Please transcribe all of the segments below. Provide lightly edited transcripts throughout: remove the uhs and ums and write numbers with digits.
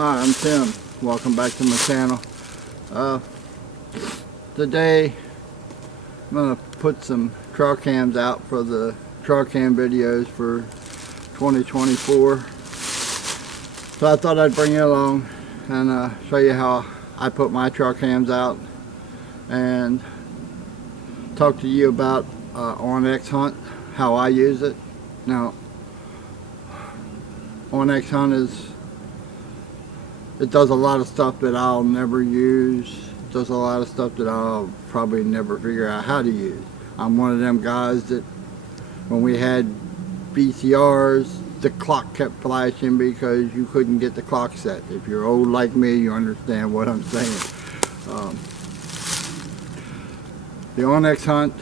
Hi, I'm Tim. Welcome back to my channel. Today I'm going to put some trail cams out for the trail cam videos for 2024. So I thought I'd bring you along and show you how I put my trail cams out and talk to you about OnX Hunt, how I use it. Now, OnX Hunt it does a lot of stuff that I'll never use. It does a lot of stuff that I'll probably never figure out how to use. I'm one of them guys that when we had VCRs, the clock kept flashing because you couldn't get the clock set. If you're old like me, you understand what I'm saying. The OnX Hunt,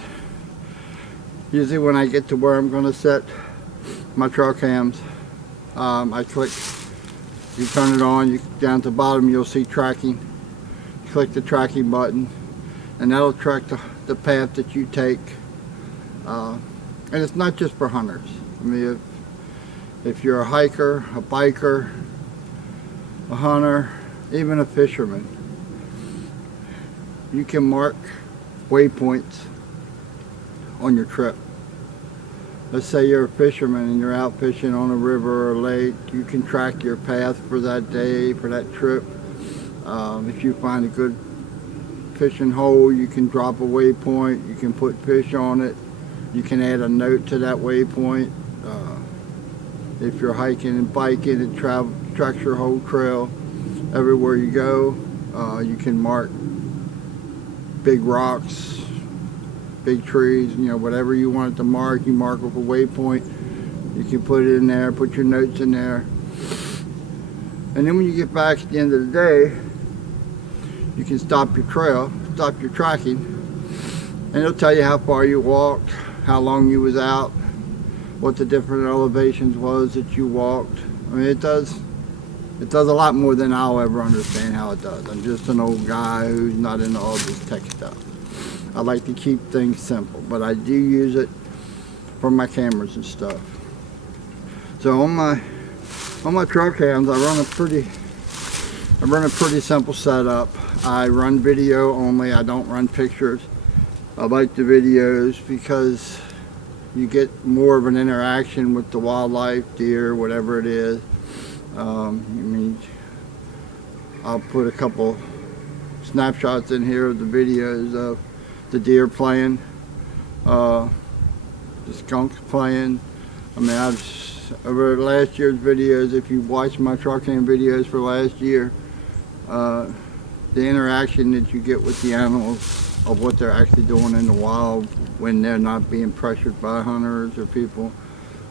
usually when I get to where I'm going to set my trail cams, I click. You turn it on, down at the bottom you'll see tracking. You click the tracking button and that'll track the path that you take. And it's not just for hunters. I mean, if you're a hiker, a biker, a hunter, even a fisherman, you can mark waypoints on your trip. Let's say you're a fisherman and you're out fishing on a river or a lake. You can track your path for that day, for that trip. If you find a good fishing hole, you can drop a waypoint. You can put fish on it. You can add a note to that waypoint. If you're hiking and biking, it tracks your whole trail. Everywhere you go, you can mark big rocks, big trees, you know, whatever you want it to mark, you mark with a waypoint. You can put it in there, put your notes in there. And then when you get back at the end of the day, you can stop your trail, stop your tracking, and it'll tell you how far you walked, how long you was out, what the different elevations was that you walked. I mean, it does a lot more than I'll ever understand how it does. I'm just an old guy who's not into all this tech stuff. I like to keep things simple, but I do use it for my cameras and stuff. So on my trail cams, I run a pretty simple setup. I run video only. I don't run pictures. I like the videos because you get more of an interaction with the wildlife, deer, whatever it is. I mean, I'll put a couple snapshots in here of the videos of the deer playing, the skunks playing. I mean, over last year's videos, if you watched my trail cam videos for last year, the interaction that you get with the animals of what they're actually doing in the wild when they're not being pressured by hunters or people,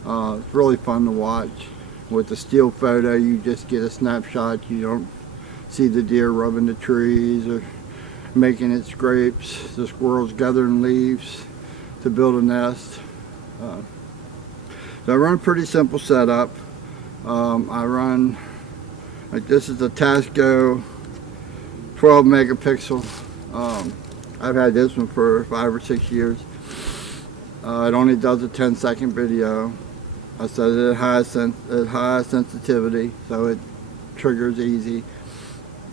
it's really fun to watch. With the still photo, you just get a snapshot. You don't see the deer rubbing the trees or making its scrapes, the squirrels gathering leaves to build a nest. So I run a pretty simple setup. I run, like this is a Tasco 12 megapixel. I've had this one for 5 or 6 years. It only does a 10-second video. I set it at high sensitivity, so it triggers easy.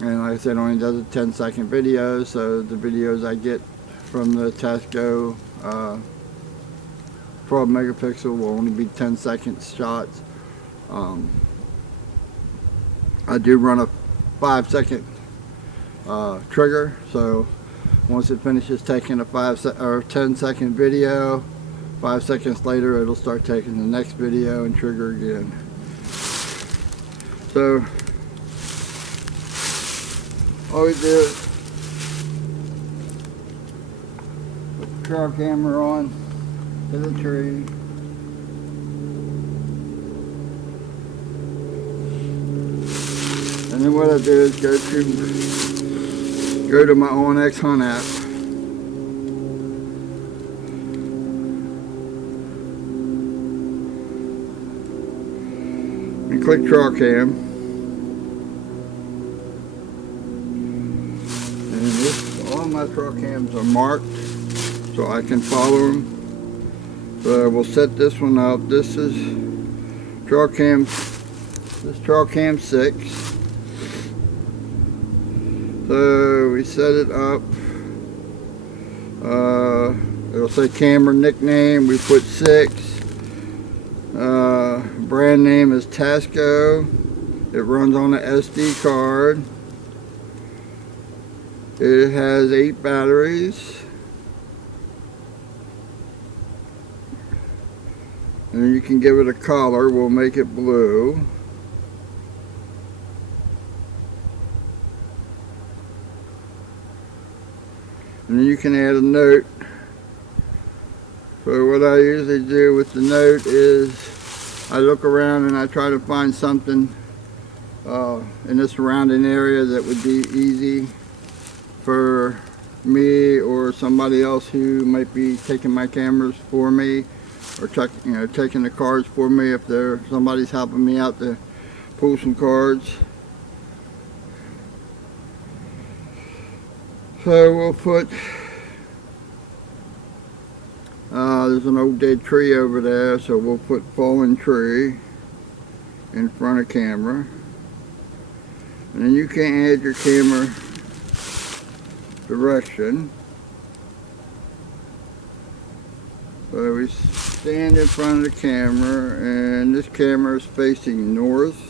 And like I said, it only does a 10-second video, so the videos I get from the Tasco 12 megapixel will only be 10-second shots. I do run a 5-second trigger, so once it finishes taking a 10-second video, 5 seconds later it'll start taking the next video and trigger again. So all we do is put the trail camera on to the tree. And then what I do is go to my OnX Hunt app. And click trail cam. All my trail cams are marked so I can follow them. So we'll set this one up. This is trail cam 6. So we set it up. It'll say camera nickname. We put 6. Brand name is Tasco. It runs on an SD card. It has 8 batteries. And you can give it a color. We'll make it blue. And then you can add a note. So what I usually do with the note is I look around and I try to find something in the surrounding area that would be easy for me or somebody else who might be taking my cameras for me, or taking the cards for me if somebody's helping me out to pull some cards. So we'll put, there's an old dead tree over there, so we'll put fallen tree in front of camera. And then you can add your camera direction. So we stand in front of the camera, and this camera is facing north.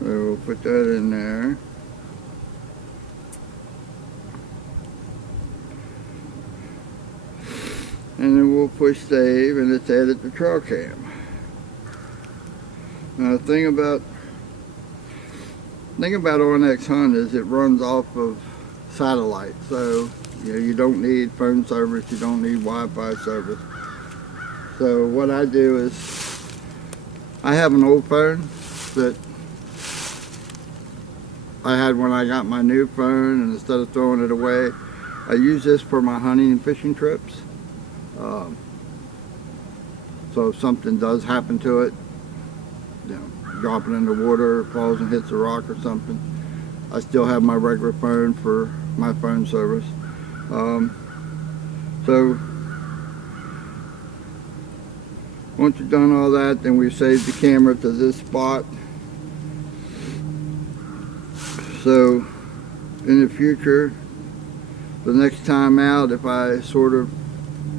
So we'll put that in there. And then we'll push save, and it's added to trailcam. Now the thing about OnX Hunt is it runs off of satellite, so you don't need phone service, you don't need Wi-Fi service. So what I do is I have an old phone that I had when I got my new phone, and instead of throwing it away, I use this for my hunting and fishing trips. So if something does happen to it, drop it in the water, falls and hits a rock or something, I still have my regular phone for my phone service. So once you've done all that, then we save the camera to this spot. So in the future, the next time out, if I sort of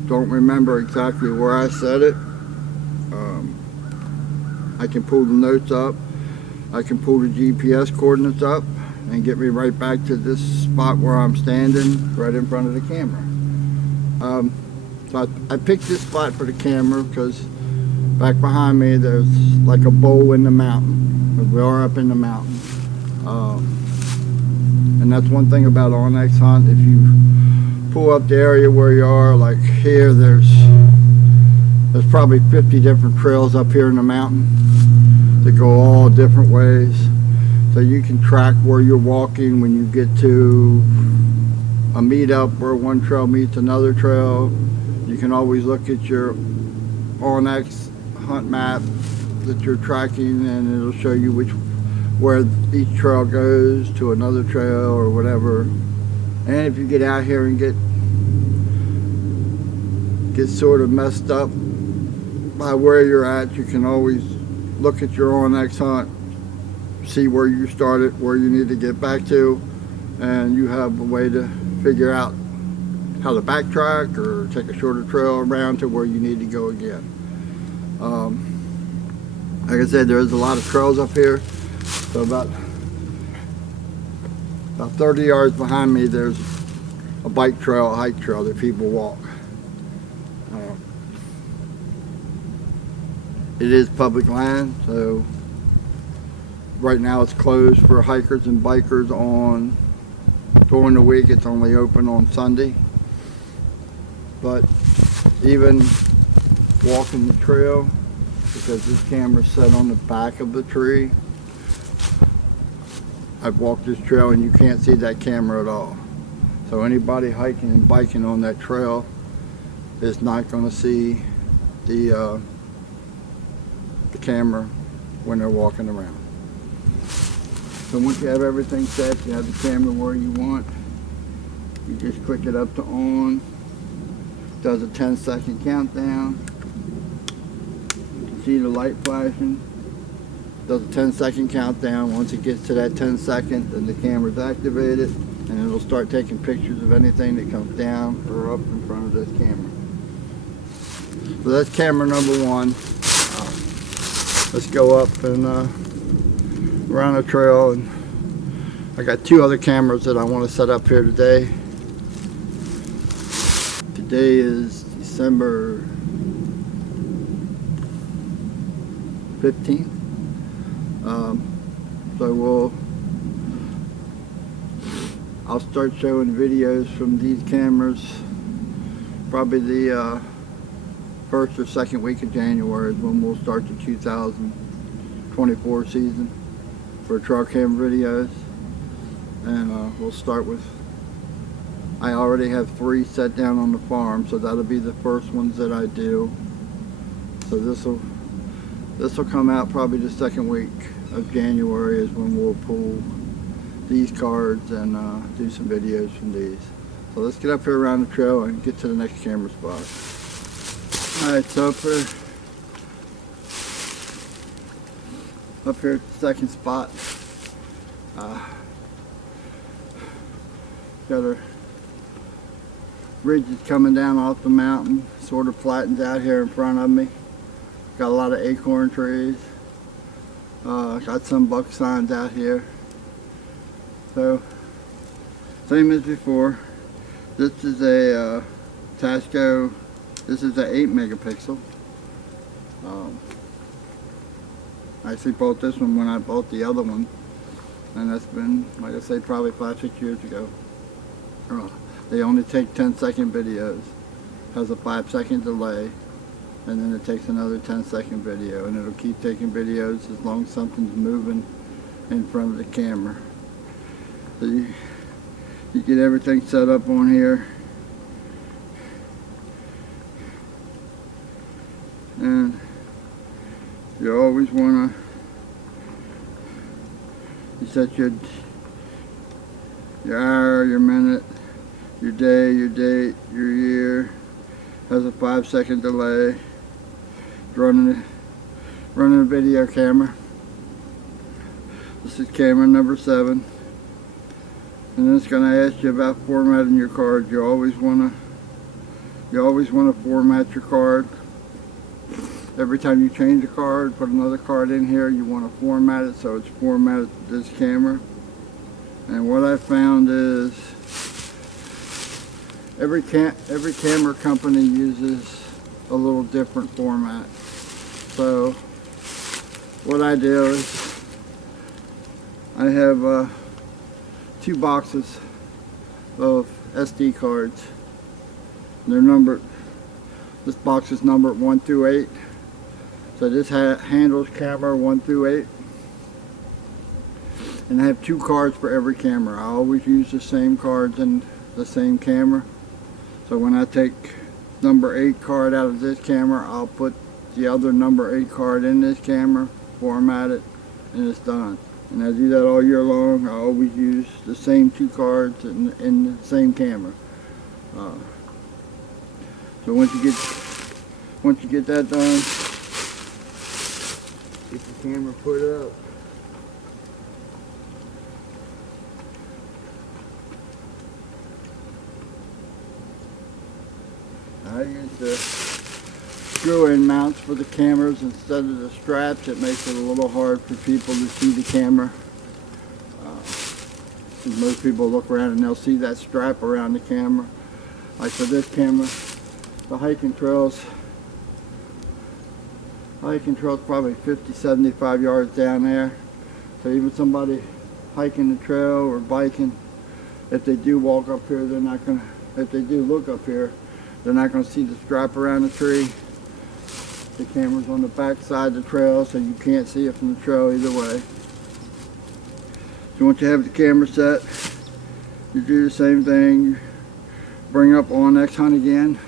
don't remember exactly where I set it, I can pull the notes up, I can pull the GPS coordinates up and get me right back to this spot where I'm standing right in front of the camera. So I picked this spot for the camera because back behind me there's like a bowl in the mountain. We are up in the mountain. And that's one thing about OnX Hunt. If you pull up the area where you are, like here, there's probably 50 different trails up here in the mountain that go all different ways. So you can track where you're walking when you get to a meetup where one trail meets another trail. You can always look at your OnX Hunt map that you're tracking, and it'll show you where each trail goes to another trail or whatever. And if you get out here and get sort of messed up by where you're at, you can always look at your OnX Hunt, see where you started, where you need to get back to, and you have a way to figure out how to backtrack or take a shorter trail around to where you need to go again. Like I said, there's a lot of trails up here. So about 30 yards behind me, there's a bike trail, a hike trail that people walk. It is public land, so right now it's closed for hikers and bikers during the week. It's only open on Sunday. But even walking the trail, because this camera's set on the back of the tree, I've walked this trail and you can't see that camera at all. So anybody hiking and biking on that trail is not going to see the camera when they're walking around. So once you have everything set, you have the camera where you want, you just click it up to on. Does a 10-second countdown. You can see the light flashing. Does a 10-second countdown. Once it gets to that 10 seconds, then the camera's activated, and it'll start taking pictures of anything that comes down or up in front of this camera. So that's camera number 1. Let's go up and around the trail, and I got 2 other cameras that I want to set up here today. Today is December 15th. So I'll start showing videos from these cameras probably the first or second week of January is when we'll start the 2024 season for trailcam videos. And we'll start with, I already have 3 set down on the farm, so that'll be the first ones that I do. So this will come out probably the second week of January is when we'll pull these cards and do some videos from these. So let's get up here around the trail and get to the next camera spot. Alright, so up here at the second spot, got a ridge that's coming down off the mountain, sort of flattens out here in front of me. Got a lot of acorn trees. Got some buck signs out here. So, same as before. This is a Tasco. This is an 8 megapixel. I actually bought this one when I bought the other one, and that's been, like I say, probably 5-6 years ago. They only take 10-second videos. Has a 5-second delay, and then it takes another 10-second video, and it'll keep taking videos as long as something's moving in front of the camera. So you get everything set up on here, and you always want to set your hour, your minute, your day, your date, your year. Has a 5-second delay. Running a video camera. This is camera number 7, and it's going to ask you about formatting your card. You always want to format your card. Every time you change a card, put another card in here, you want to format it so it's formatted to this camera. And what I found is every camera company uses a little different format. So what I do is I have 2 boxes of SD cards. They're numbered. This box is numbered 1 through 8. So this handles camera 1 through 8. And I have 2 cards for every camera. I always use the same cards in the same camera. So when I take number 8 card out of this camera, I'll put the other number 8 card in this camera, format it, and it's done. And I do that all year long. I always use the same 2 cards in the same camera. So once you get that done, get the camera put up. I use the screw-in mounts for the cameras instead of the straps. It makes it a little hard for people to see the camera. Most people look around and they'll see that strap around the camera. Like for this camera, the hiking trail's probably 50-75 yards down there. So even somebody hiking the trail or biking, if they do walk up here, they're not gonna. If they do look up here, they're not going to see the strap around the tree. The camera's on the back side of the trail, so you can't see it from the trail either way. So once you have the camera set, you do the same thing. You bring up OnX Hunt again.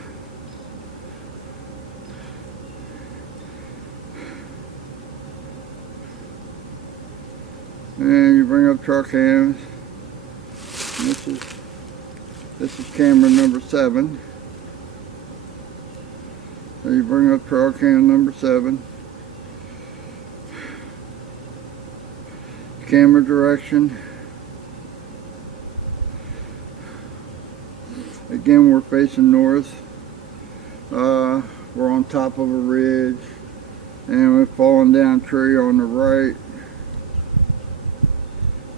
And you bring up trailcam. This is camera number 7. So you bring up trail cam number 7. Camera direction. Again, we're facing north. We're on top of a ridge, and we're falling down a tree on the right.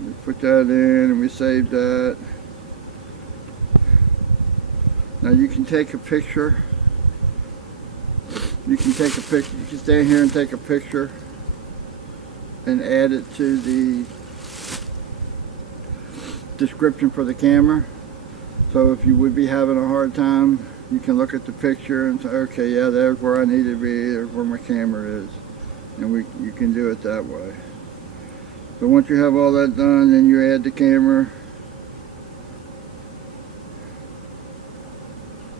We put that in and we save that. Now you can take a picture. You can stand here and take a picture and add it to the description for the camera. So if you would be having a hard time, you can look at the picture and say, okay, yeah, there's where I need to be, there's where my camera is. And you can do it that way. So once you have all that done, then you add the camera.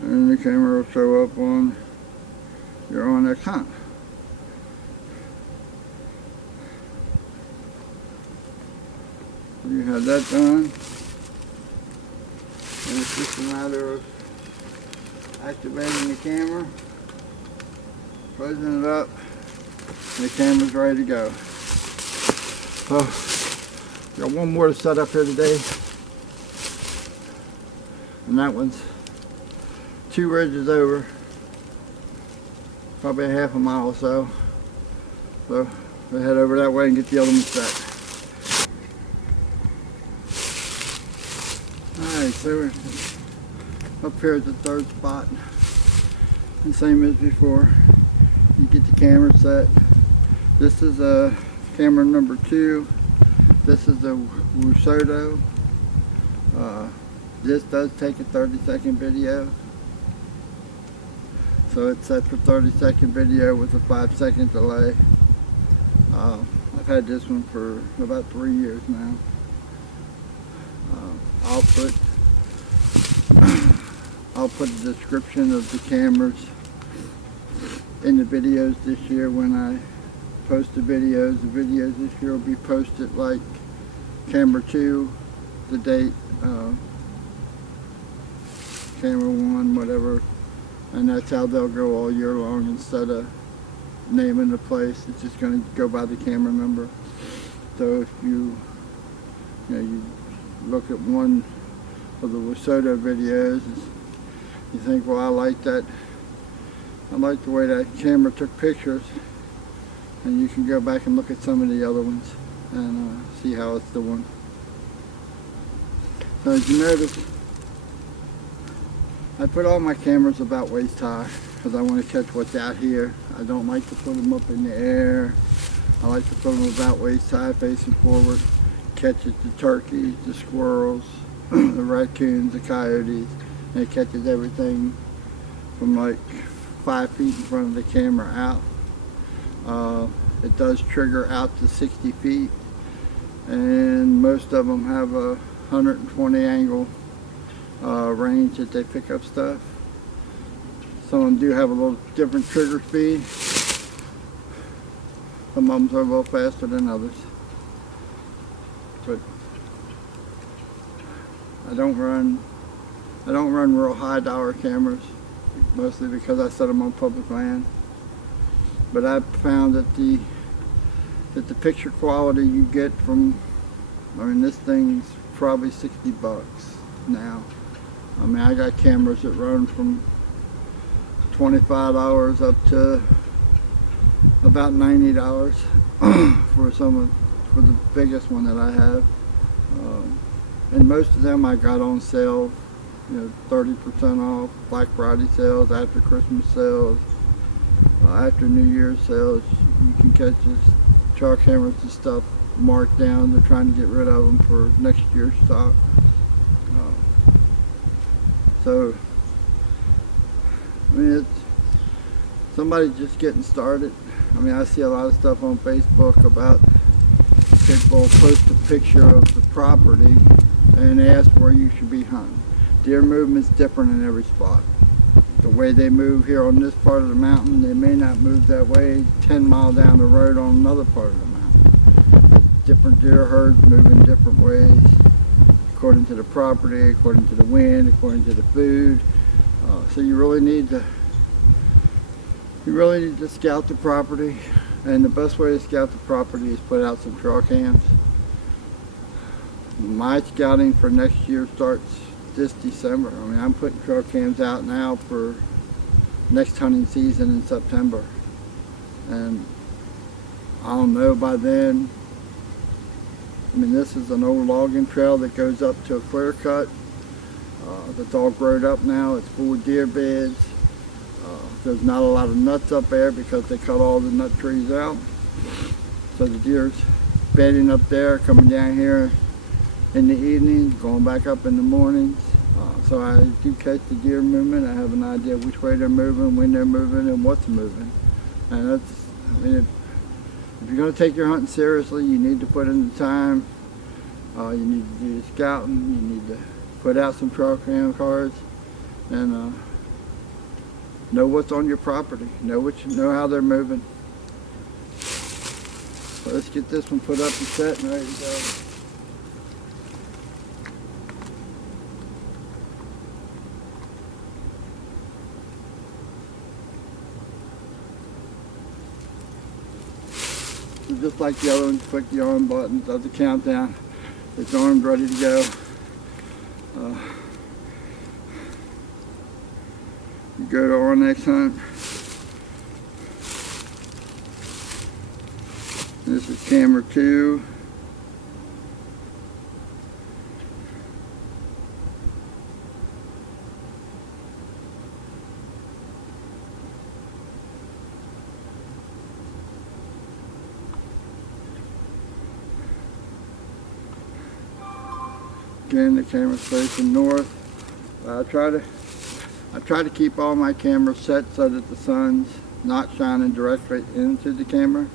And the camera will show up on your OnX Hunt. You have that done. And it's just a matter of activating the camera, closing it up, and the camera's ready to go. So, got one more to set up here today. And that one's 2 ridges over, probably a half a mile or so. So, we'll head over that way and get the other one set. Alright, so we're up here at the 3rd spot. And same as before, you get the camera set. This is camera number 2. This is a Wusoto. This does take a 30-second video. So it's set for 30-second video with a 5-second delay. I've had this one for about 3 years now. I'll put the description of the cameras in the videos this year when I post the videos. The videos this year will be posted like camera 2, the date, camera 1, whatever, and that's how they'll go all year long. Instead of naming the place, it's just going to go by the camera number. So if you look at one of the Wusoto videos, you think, well, I like that. I like the way that camera took pictures, and you can go back and look at some of the other ones and see how it's doing. So as you notice, I put all my cameras about waist high because I want to catch what's out here. I don't like to put them up in the air. I like to put them about waist high, facing forward. Catches the turkeys, the squirrels, the raccoons, the coyotes, and it catches everything from like 5 feet in front of the camera out. It does trigger out to 60 feet, and most of them have a 120 angle range that they pick up stuff. Some of them do have a little different trigger speed. Some of them are a little faster than others. But I don't run real high dollar cameras, mostly because I set them on public land. But I've found that the picture quality you get from, I mean, this thing's probably 60 bucks now. I mean, I got cameras that run from $25 up to about $90 for for the biggest one that I have. And most of them I got on sale, 30% off, Black Friday sales, after Christmas sales, after New Year's sales. You can catch this trail cameras and stuff marked down. They're trying to get rid of them for next year's stock. So, I mean, it's somebody just getting started. I mean, I see a lot of stuff on Facebook about people post a picture of the property and ask where you should be hunting. Deer movement's different in every spot. The way they move here on this part of the mountain, they may not move that way 10 miles down the road on another part of the mountain. Different deer herds move in different ways, according to the property, according to the wind, according to the food. So you really need to You really need to scout the property, and the best way to scout the property is put out some trail cams. My scouting for next year starts this December. I mean, I'm putting trail cams out now for next hunting season in September, and I'll know by then. I mean, this is an old logging trail that goes up to a clear cut that's all grown up now. It's full of deer beds. There's not a lot of nuts up there because they cut all the nut trees out. So the deer's bedding up there, coming down here in the evenings, going back up in the mornings. So I do catch the deer movement. I have an idea which way they're moving, when they're moving, and what's moving. And that's, I mean, if you're going to take your hunting seriously, you need to put in the time. You need to do the scouting. You need to put out some trail cam cards, and know what's on your property. Know how they're moving. So let's get this one put up and set and ready to go. So just like the other one, click the arm button, does the countdown. It's armed, ready to go. You go to OnX Hunt. This is camera 2. Again, the camera's facing north. I try to keep all my cameras set so that the sun's not shining directly into the camera,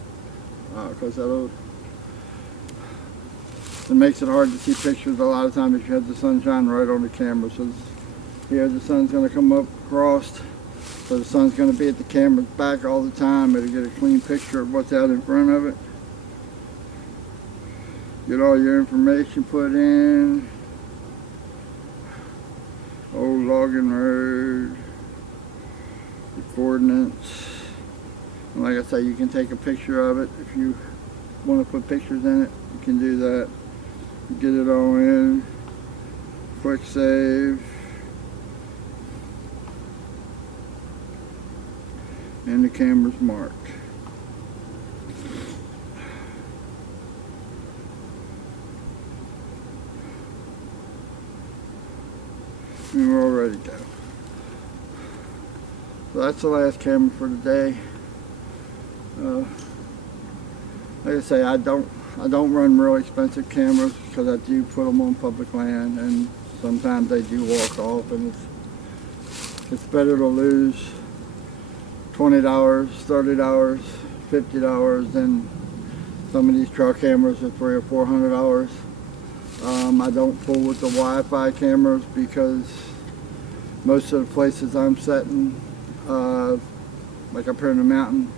because it makes it hard to see pictures a lot of times if you have the sunshine right on the camera. So here the sun's going to come up across, so the sun's going to be at the camera's back all the time. It'll get a clean picture of what's out in front of it. Get all your information put in. Old logging road, the coordinates, and like I say, you can take a picture of it if you want to put pictures in it. You can do that. Get it all in, click save, and the camera's marked. And we're all ready to go. So that's the last camera for today. Like I say, I don't run real expensive cameras because I do put them on public land, and sometimes they do walk off, and it's better to lose $20, $30, $50 than some of these trail cameras are $300 or $400. I don't fool with the Wi-Fi cameras because most of the places I'm setting, like up here in the mountain,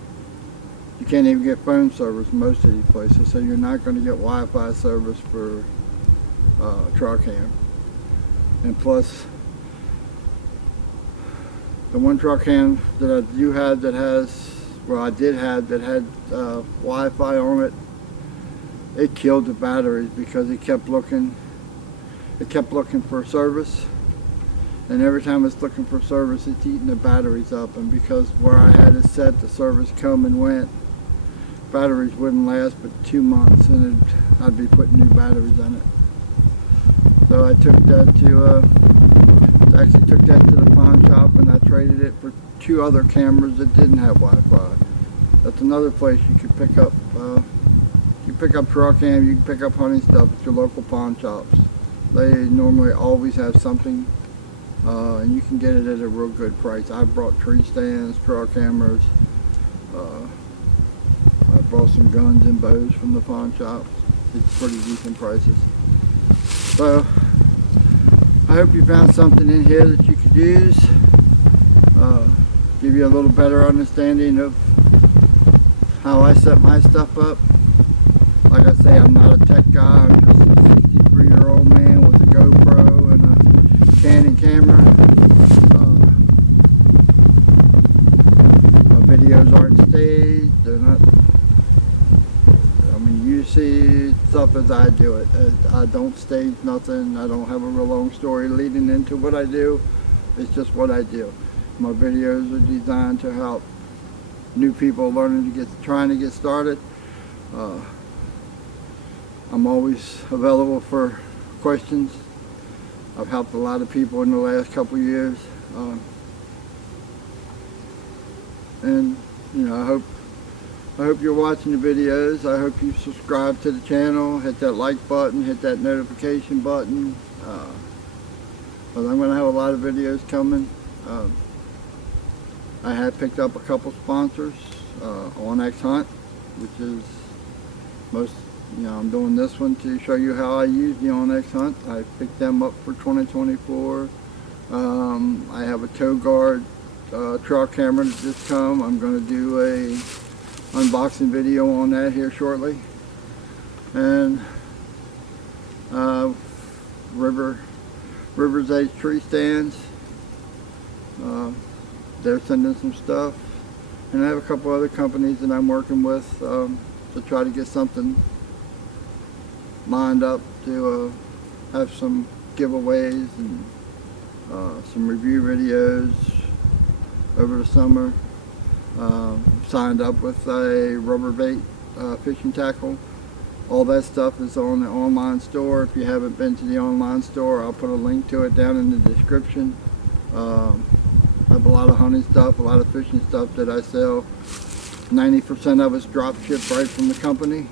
you can't even get phone service in most of these places, so you're not going to get Wi-Fi service for trail cam. And plus, the one trail cam that I do have that has, well, I did have that had Wi-Fi on it, it killed the batteries because it kept looking for service, and every time it's looking for service, it's eating the batteries up. And because where I had it set, the service come and went, batteries wouldn't last but 2 months, and I'd be putting new batteries in it. So I took that to the pawn shop, and I traded it for 2 other cameras that didn't have Wi-Fi. That's another place you could pick up. You pick up trail cam, you can pick up hunting stuff at your local pawn shops. They normally always have something, and you can get it at a real good price. I brought tree stands, trail cameras. I brought some guns and bows from the pawn shops. It's pretty decent prices. So I hope you found something in here that you could use. Give you a little better understanding of how I set my stuff up. Like I say, I'm not a tech guy. I'm just a 63-year-old man with a GoPro and a Canon camera. videos aren't staged. They're not, I mean, you see stuff as I do it. I don't stage nothing. I don't have a real long story leading into what I do. It's just what I do. My videos are designed to help new people trying to get started. I'm always available for questions. I've helped a lot of people in the last couple of years. And you know, I hope you're watching the videos. I hope you subscribe to the channel, hit that like button, hit that notification button. But I'm going to have a lot of videos coming. I have picked up a couple sponsors. OnX Hunt, which is I'm doing this one to show you how I use the OnX Hunt. I picked them up for 2024. I have a tow guard trail camera that just come. I'm going to do a unboxing video on that here shortly. And River's Edge tree stands. They're sending some stuff. And I have a couple other companies that I'm working with to try to get something lined up to have some giveaways and some review videos over the summer. Signed up with a rubber bait fishing tackle. All that stuff is on the online store. If you haven't been to the online store, I'll put a link to it down in the description. I have a lot of hunting stuff, a lot of fishing stuff that I sell. 90% of it's drop shipped right from the company.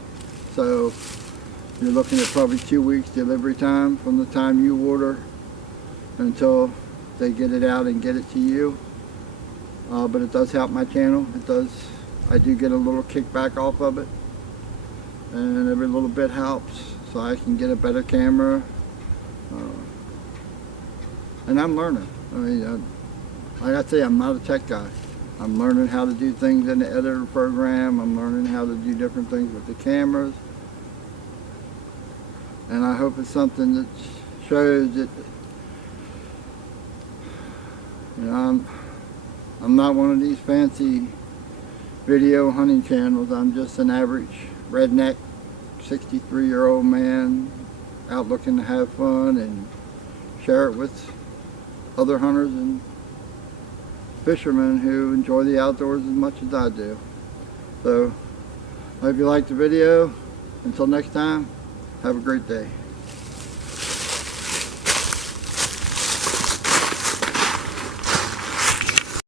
So you're looking at probably 2 weeks delivery time from the time you order until they get it out and get it to you. But it does help my channel. I do get a little kickback off of it. And every little bit helps, so I can get a better camera. And I'm learning. I mean, like I say, I'm not a tech guy. I'm learning how to do things in the editor program. I'm learning how to do different things with the cameras. And I hope it's something that shows that, you know, I'm not one of these fancy video hunting channels. I'm just an average redneck 63-year-old man out looking to have fun and share it with other hunters and fishermen who enjoy the outdoors as much as I do. So I hope you liked the video. Until next time, have a great day.